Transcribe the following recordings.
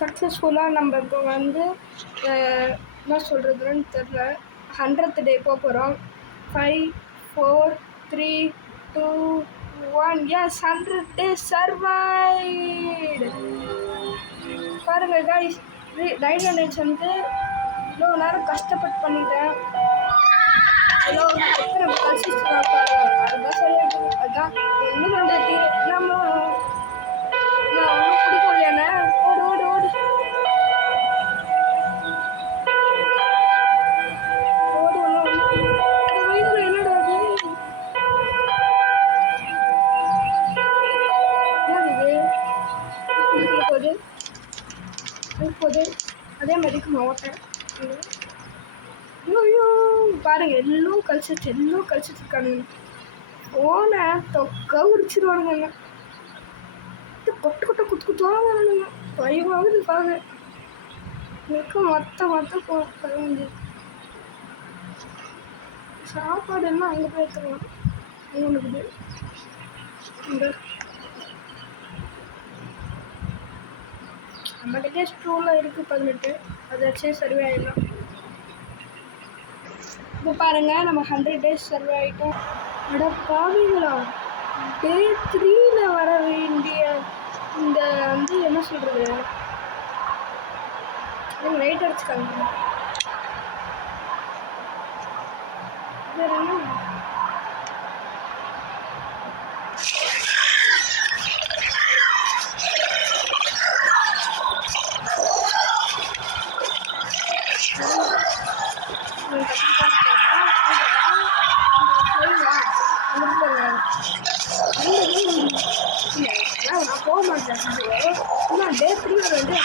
சக்ஸஸ்ஃபுல்லாக நம்ம இப்போ வந்து என்ன சொல்கிறதுன்னு தெரில 100th டே போக போகிறோம். 5 4 3 2 1 எஸ் 100 days சர்வைவ்டு. பாருங்கள் கைஸ், டைனோனேட்ஸ் வந்து இவ்வளோ நேரம் கஷ்டப்பட்டு பண்ணிட்டேன். எவ்வளோ எத்தனை கன்சிஸ்டாக பாருங்கள். அதுதான் சொல்லிட்டு அதுதான் இன்னும் பண்ணுறது நம்ம ஒன்றும் பிடிக்கும் இல்லையானே. ஓடு ஓடு ஓடு ஓடு ஒன்றும் வயதில் என்னடா அது என்னது இது போகுது போகுது அதே மாதிரி மாவட்டம். ஐயோ பாருங்க எல்லாம் கழிச்சிருக்கானுங்க. ஃபோனை தொக்க உடிச்சிருவானுங்க. கொட்டு கொட்ட குத்து குத்துவாங்க. பயமாகுது பாருங்க. எனக்கு மொத்த போகுது. சாப்பாடு எல்லாம் அங்கே போய் எடுத்துக்கலாம். உங்களுக்கு இந்த நம்மகிட்டே ஸ்டூலில் இருக்குது 18. அதை வச்சே சர்வே ஆகிடலாம். இப்போ பாருங்கள் நம்ம 100 days சர்வே ஆகிட்டோம். அட பாவிங்களா, Day 3ல் வர வேண்டிய இந்த வந்து என்ன சொல்கிறது லைட் அடிச்சுக்காங்க. வேறு என்ன நான் போக மாட்டேன். இன்னும் Day 3 வந்து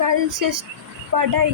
கல்சிஸ் படை